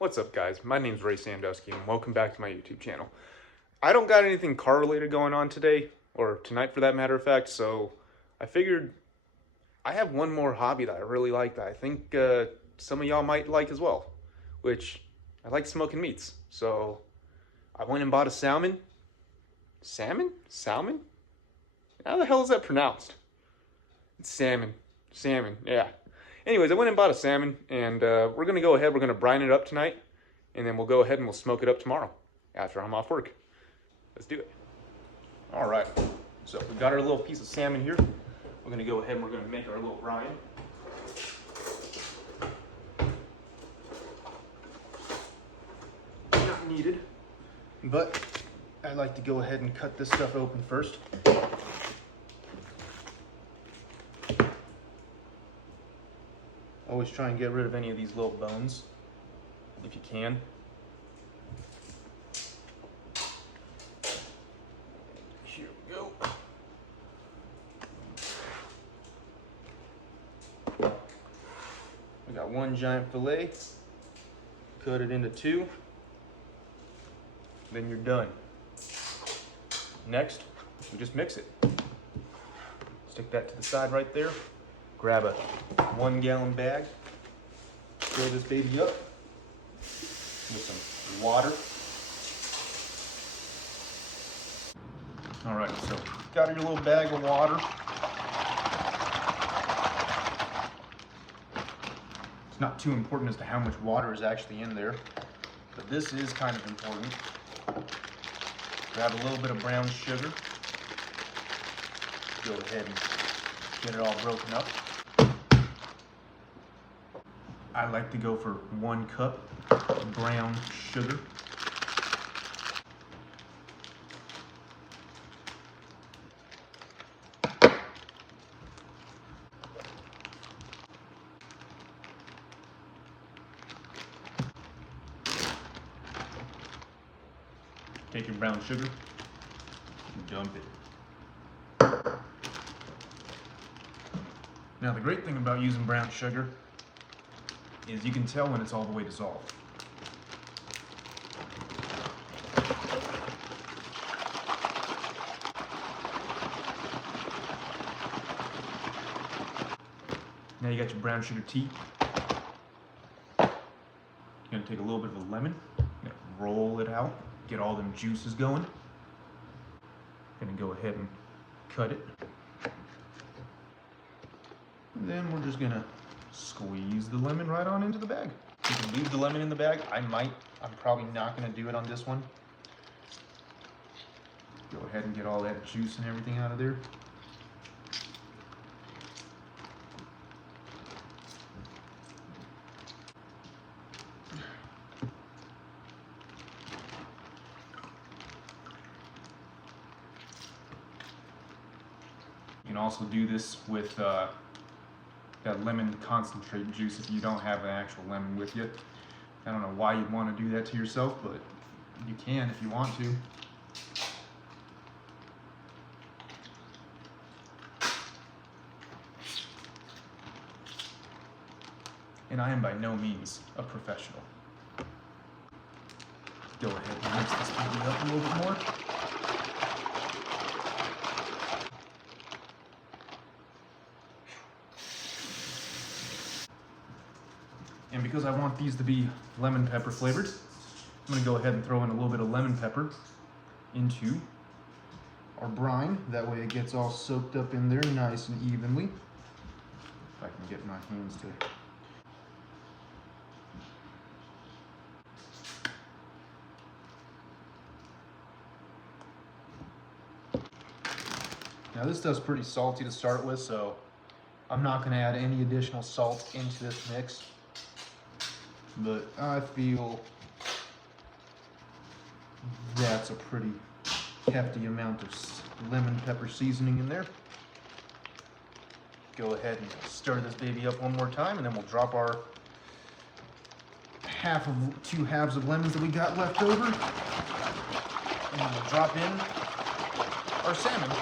What's up, guys? My name's Ray Sandusky, and welcome back to my YouTube channel. I don't got anything car related going on today, or tonight for that matter of fact, so I figured I have one more hobby that I really like that I think some of y'all might like as well, which I like smoking meats. So I went and bought a salmon. Salmon? Salmon? How the hell is that pronounced? It's salmon. Salmon, yeah. Anyways, I went and bought a salmon, and we're going to go ahead, we're going to brine it up tonight, and then we'll go ahead and we'll smoke it up tomorrow after I'm off work. Let's do it. All right, so we got our little piece of salmon here. We're going to go ahead and we're going to make our little brine. Not needed, but I like to go ahead and cut this stuff open first. Always try and get rid of any of these little bones, if you can. Here we go. We got one giant fillet. Cut it into two. Then you're done. Next, we just mix it. Stick that to the side right there. Grab a 1 gallon bag, fill this baby up with some water. All right, so got your little bag of water. It's not too important as to how much water is actually in there, but this is kind of important. Grab a little bit of brown sugar. Go ahead and get it all broken up. I like to go for 1 cup of brown sugar. Take your brown sugar and dump it. Now the great thing about using brown sugar is you can tell when it's all the way dissolved. Now you got your brown sugar tea. You're gonna take a little bit of a lemon, you're gonna roll it out, get all them juices going. Gonna go ahead and cut it. And then we're just gonna squeeze the lemon right on into the bag. You can leave the lemon in the bag. I'm probably not gonna do it on this one. Go ahead and get all that juice and everything out of there. You can also do this with that lemon concentrate juice if you don't have an actual lemon with you. I don't know why you'd want to do that to yourself, but you can if you want to. And I am by no means a professional. Go ahead and mix this baby up a little bit more. And because I want these to be lemon pepper flavored, I'm going to go ahead and throw in a little bit of lemon pepper into our brine. That way it gets all soaked up in there nice and evenly. If I can get my hands to... Now this stuff's pretty salty to start with, so I'm not going to add any additional salt into this mix. But I feel that's a pretty hefty amount of lemon pepper seasoning in there. Go ahead and stir this baby up one more time, and then we'll drop our 2 halves of lemons that we got left over. And we'll drop in our salmon.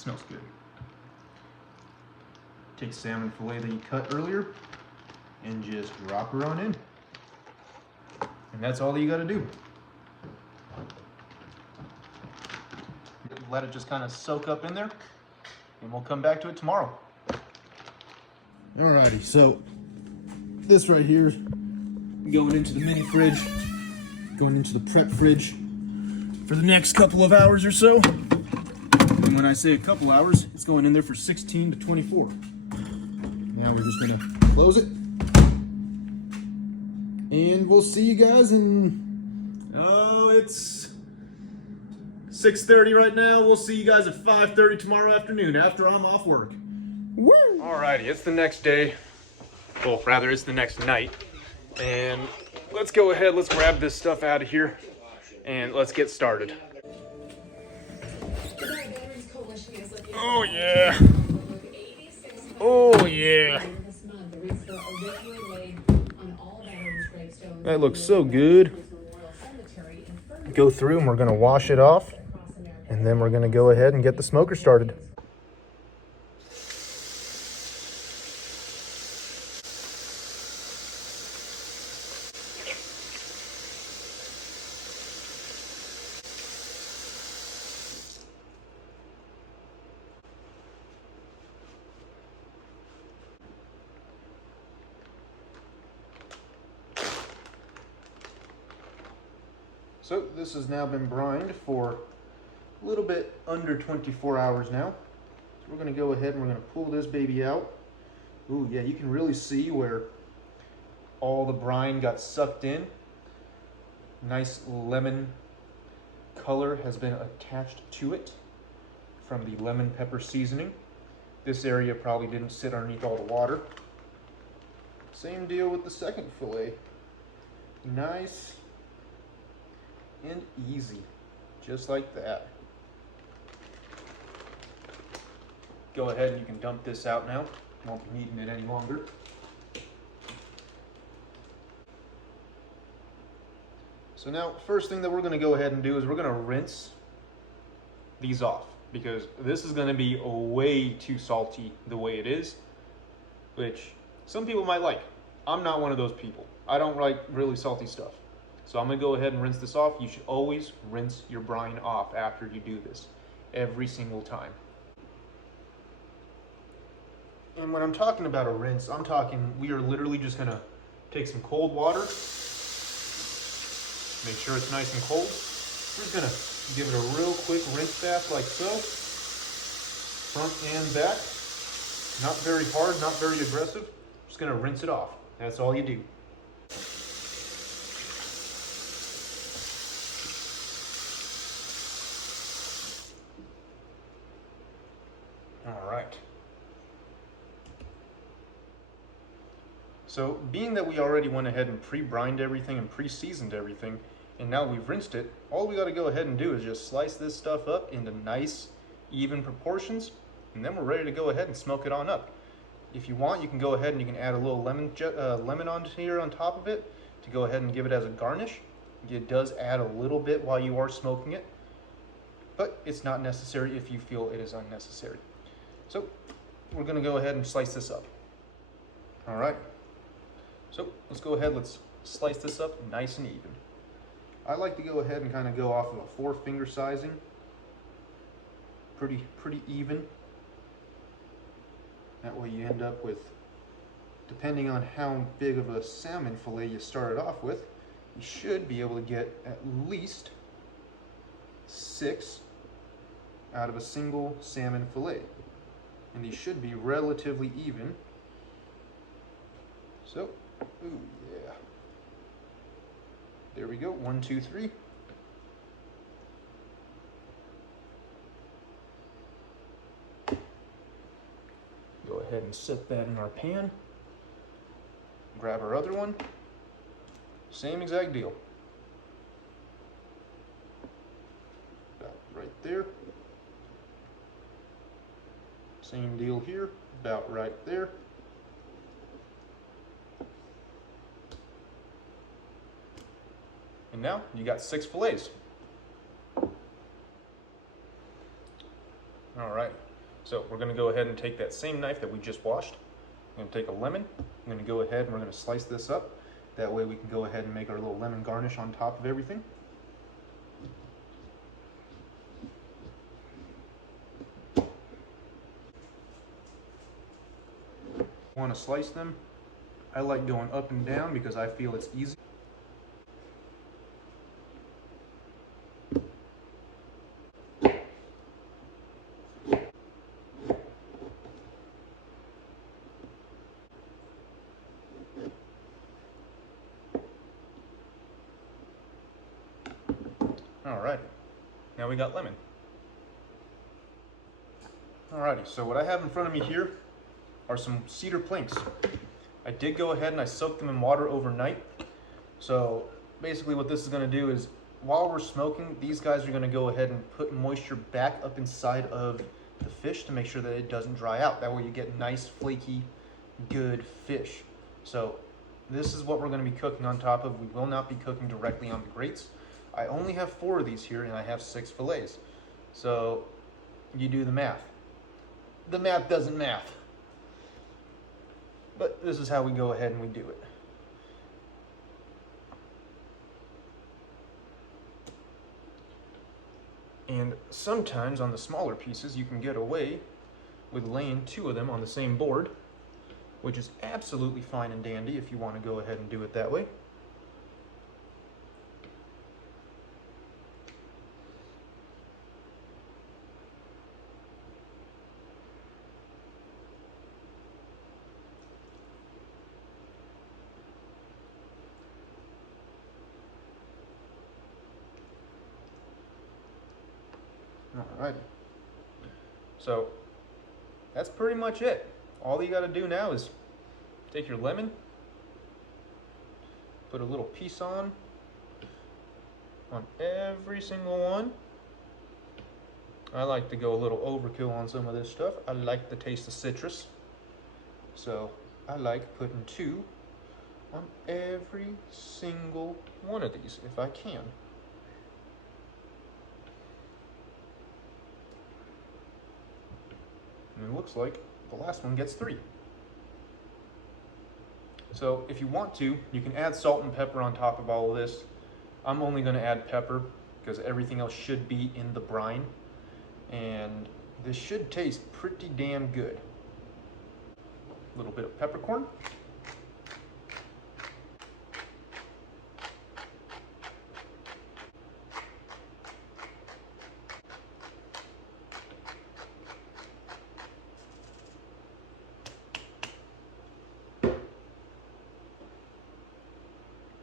smells good. Take salmon fillet that you cut earlier and just drop her on in. And that's all that you gotta do. Let it just kind of soak up in there, and we'll come back to it tomorrow. Alrighty, so this right here is going into the mini fridge, going into the prep fridge for the next couple of hours or so. And when I say a couple hours, it's going in there for 16 to 24. Now we're just gonna close it. And we'll see you guys in, it's 6:30 right now. We'll see you guys at 5:30 tomorrow afternoon after I'm off work. Woo! Alrighty, it's the next day. Well, rather, it's the next night. And let's go ahead, let's grab this stuff out of here and let's get started. Oh yeah. Oh yeah. That looks so good. Go through and we're gonna wash it off, and then we're gonna go ahead and get the smoker started. So this has now been brined for a little bit under 24 hours now. So we're gonna go ahead and we're gonna pull this baby out. Ooh, yeah, you can really see where all the brine got sucked in. Nice lemon color has been attached to it from the lemon pepper seasoning. This area probably didn't sit underneath all the water. Same deal with the second fillet. Nice and easy, just like that. Go ahead and you can dump this out now. Won't be needing it any longer. So now, first thing that we're gonna go ahead and do is we're gonna rinse these off, because this is gonna be way too salty the way it is, which some people might like. I'm not one of those people. I don't like really salty stuff. So I'm gonna go ahead and rinse this off. You should always rinse your brine off after you do this, every single time. And when I'm talking about a rinse, I'm talking, we are literally just gonna take some cold water, make sure it's nice and cold. We're just gonna give it a real quick rinse bath like so, front and back. Not very hard, not very aggressive. Just gonna rinse it off. That's all you do. All right. So being that we already went ahead and pre-brined everything and pre-seasoned everything, and now we've rinsed it, all we got to go ahead and do is just slice this stuff up into nice, even proportions, and then we're ready to go ahead and smoke it on up. If you want, you can go ahead and you can add a little lemon on here on top of it to go ahead and give it as a garnish. It does add a little bit while you are smoking it, but it's not necessary if you feel it is unnecessary. So we're going to go ahead and slice this up. All right. So let's go ahead, let's slice this up nice and even. I like to go ahead and kind of go off of a 4-finger sizing. Pretty even. That way you end up with, depending on how big of a salmon fillet you started off with, you should be able to get at least 6 out of a single salmon fillet. And these should be relatively even. So, ooh, yeah. There we go, 1, 2, 3. Go ahead and set that in our pan. Grab our other one. Same exact deal. About right there. Same deal here, about right there. And now you got 6 fillets. All right, So we're gonna go ahead and take that same knife that we just washed. I'm gonna take a lemon. I'm gonna go ahead and we're gonna slice this up. That way we can go ahead and make our little lemon garnish on top of everything. Want to slice them? I like going up and down because I feel it's easy. Alrighty, now we got lemon. Alrighty, so what I have in front of me here are some cedar planks. I did go ahead and I soaked them in water overnight. So basically what this is going to do is while we're smoking, these guys are going to go ahead and put moisture back up inside of the fish to make sure that it doesn't dry out. That way you get nice, flaky, good fish. So this is what we're going to be cooking on top of. We will not be cooking directly on the grates. I only have 4 of these here and I have 6 fillets. So you do the math. The math doesn't math. But this is how we go ahead and we do it. And sometimes on the smaller pieces, you can get away with laying 2 of them on the same board, which is absolutely fine and dandy if you want to go ahead and do it that way. Alrighty. So that's pretty much it. All you got to do now is take your lemon, put a little piece on every single one. I like to go a little overkill on some of this stuff. I like the taste of citrus, so I like putting 2 on every single one of these if I can. And it looks like the last one gets 3. So if you want to, you can add salt and pepper on top of all of this. I'm only going to add pepper because everything else should be in the brine. And this should taste pretty damn good. A little bit of peppercorn.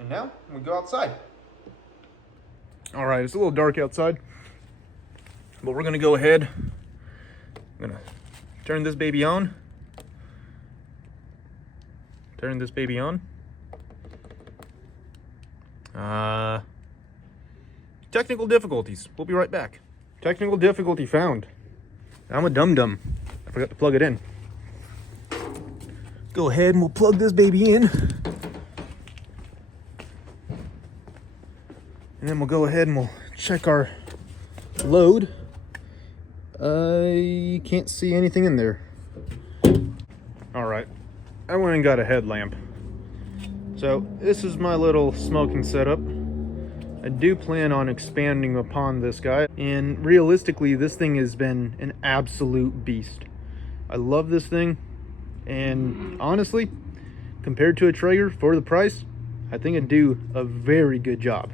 And now we go outside. All right, it's a little dark outside, but we're gonna go ahead. I'm gonna turn this baby on. Turn this baby on. Technical difficulties. We'll be right back. Technical difficulty found. I'm a dum-dum. I forgot to plug it in. Go ahead and we'll plug this baby in. And then we'll go ahead and we'll check our load. I can't see anything in there. All right, I went and got a headlamp. So this is my little smoking setup. I do plan on expanding upon this guy. And realistically, this thing has been an absolute beast. I love this thing. And honestly, compared to a Traeger for the price, I think it'd do a very good job.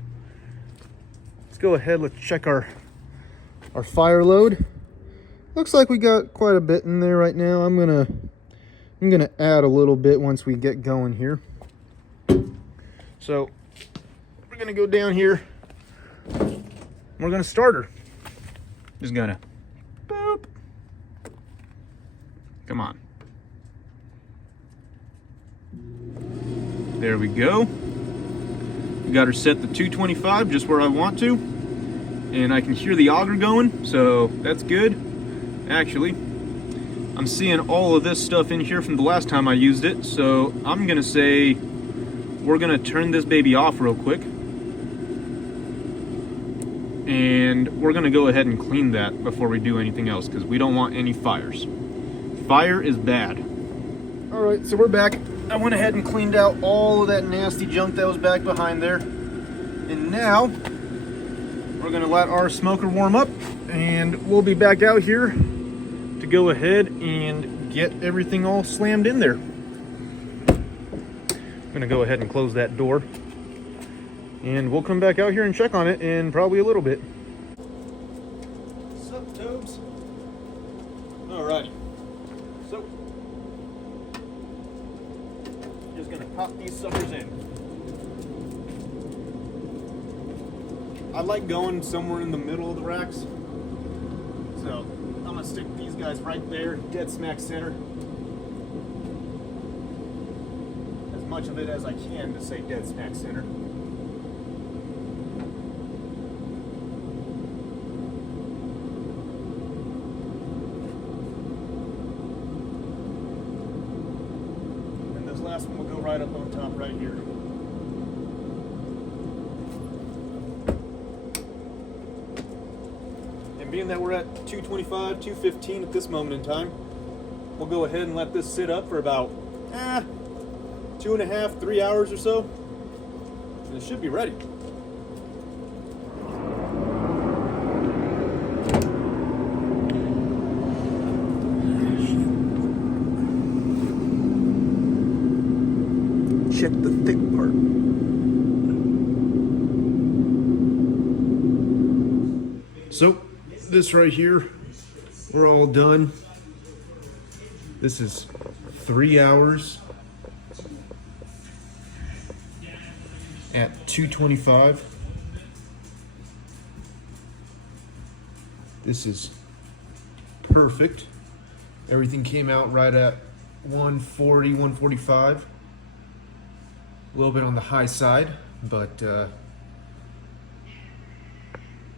Let's go ahead, let's check our fire load. Looks like we got quite a bit in there right now. I'm gonna add a little bit once we get going here. So we're gonna go down here. We're gonna start her. Just gonna boop. Come on. There we go. We got her set to 225, just where I want to. And I can hear the auger going, so that's good. Actually, I'm seeing all of this stuff in here from the last time I used it, so I'm gonna say we're gonna turn this baby off real quick. and we're gonna go ahead and clean that before we do anything else because we don't want any fires. Fire is bad. All right, so we're back. I went ahead and cleaned out all of that nasty junk that was back behind there. And now we're gonna let our smoker warm up and we'll be back out here to go ahead and get everything all slammed in there. I'm gonna go ahead and close that door and we'll come back out here and check on it in probably a little bit. What's up, Tobes? Alrighty. So, just gonna pop these suckers in. I like going somewhere in the middle of the racks. So, I'm gonna stick these guys right there, dead smack center. As much of it as I can to say dead smack center. Last one will go right up on top right here. And being that we're at 225, 215 at this moment in time, we'll go ahead and let this sit up for about 2.5, 3 hours or so. And it should be ready. Check the thick part. So this right here, we're all done. This is 3 hours at 225. This is perfect. Everything came out right at 140, 145. A little bit on the high side, but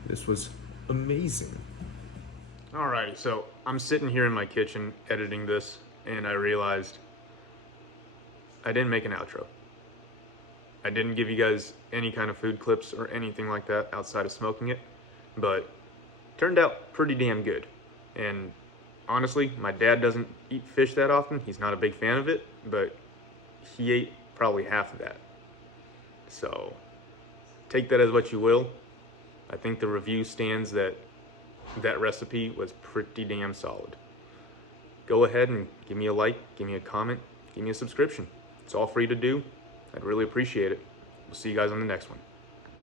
this was amazing. Alrighty, so I'm sitting here in my kitchen editing this, and I realized I didn't make an outro. I didn't give you guys any kind of food clips or anything like that outside of smoking it, but turned out pretty damn good. And honestly, my dad doesn't eat fish that often. He's not a big fan of it, but he ate probably half of that. So take that as what you will. I think the review stands that that recipe was pretty damn solid. Go ahead and give me a like, give me a comment, give me a subscription. It's all free to do. I'd really appreciate it. We'll see you guys on the next one.